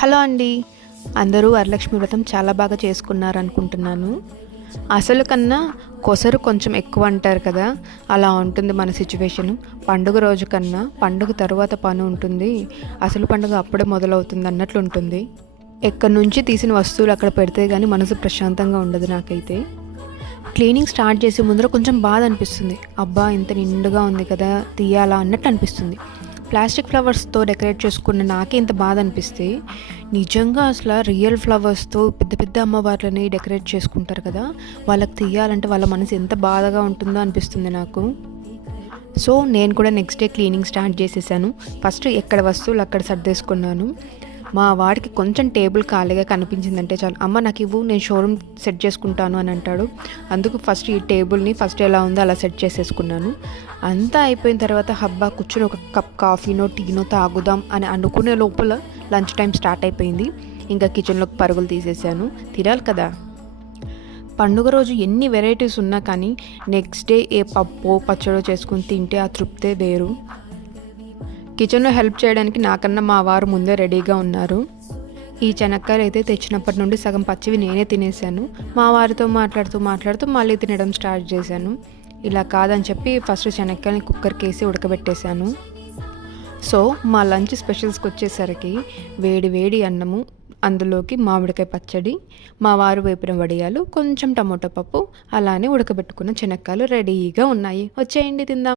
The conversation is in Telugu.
హలో అండి. అందరూ వరలక్ష్మి వ్రతం చాలా బాగా చేసుకున్నారనుకుంటున్నాను. అసలు కన్నా కొసరు కొంచెం ఎక్కువ అంటారు కదా, అలా ఉంటుంది మన సిచ్యువేషను. పండుగ రోజు కన్నా పండుగ తరువాత పని ఉంటుంది, అసలు పండుగ అప్పుడే మొదలవుతుంది అన్నట్లు ఉంటుంది. ఎక్కడి నుంచి తీసిన వస్తువులు అక్కడ పెడితే కానీ మనసు ప్రశాంతంగా ఉండదు నాకైతే. క్లీనింగ్ స్టార్ట్ చేసే ముందర కొంచెం బాధ అనిపిస్తుంది. అబ్బా ఇంత నిండుగా ఉంది కదా, తీయాలా అన్నట్టు అనిపిస్తుంది. ప్లాస్టిక్ ఫ్లవర్స్తో డెకరేట్ చేసుకున్న నాకే ఇంత బాధ అనిపిస్తే, నిజంగా అసలు రియల్ ఫ్లవర్స్తో పెద్ద పెద్ద అమ్మవార్లని డెకరేట్ చేసుకుంటారు కదా, వాళ్ళకి తీయాలంటే వాళ్ళ మనసు ఎంత బాధగా ఉంటుందో అనిపిస్తుంది నాకు. సో నేను కూడా నెక్స్ట్ డే క్లీనింగ్ స్టార్ట్ చేసేసాను. ఫస్ట్ ఎక్కడ వస్తువులు అక్కడ సర్దేసుకున్నాను. మా వాడికి కొంచెం టేబుల్ ఖాళీగా కనిపించిందంటే చాలు, అమ్మ నాకు ఇవ్వు, నేను షోరూమ్ సెట్ చేసుకుంటాను అని అంటాడు. అందుకు ఫస్ట్ ఈ టేబుల్ని ఫస్ట్ ఎలా ఉందో అలా సెట్ చేసేసుకున్నాను. అంతా అయిపోయిన తర్వాత హబ్బా కూర్చొని ఒక కప్ కాఫీనో టీనో తాగుదాం అని అనుకునే లోపల లంచ్ టైం స్టార్ట్ అయిపోయింది. ఇంకా కిచెన్లోకి పరుగులు తీసేసాను, తినాలి కదా. పండుగ రోజు ఎన్ని వెరైటీస్ ఉన్నా కానీ నెక్స్ట్ డే ఏ పప్పు పచ్చడో చేసుకుని తింటే ఆ తృప్తే వేరు. కిచెన్లో హెల్ప్ చేయడానికి నాకన్నా మా వారు ముందే రెడీగా ఉన్నారు. ఈ శనక్కాయలు అయితే తెచ్చినప్పటి నుండి సగం పచ్చివి నేనే తినేసాను. మా వారితో మాట్లాడుతూ మళ్ళీ తినడం స్టార్ట్ చేశాను. ఇలా కాదని చెప్పి ఫస్ట్ శనక్కాయని కుక్కర్కి వేసి ఉడకబెట్టేశాను. సో మా లంచ్ స్పెషల్స్కి వచ్చేసరికి వేడి వేడి అన్నము, అందులోకి మామిడికాయ పచ్చడి, మా వారు వేపిన వడియాలు, కొంచెం టమోటా పప్పు, అలానే ఉడకబెట్టుకున్న శనక్కాయలు రెడీగా ఉన్నాయి. వచ్చేయండి తిందాం.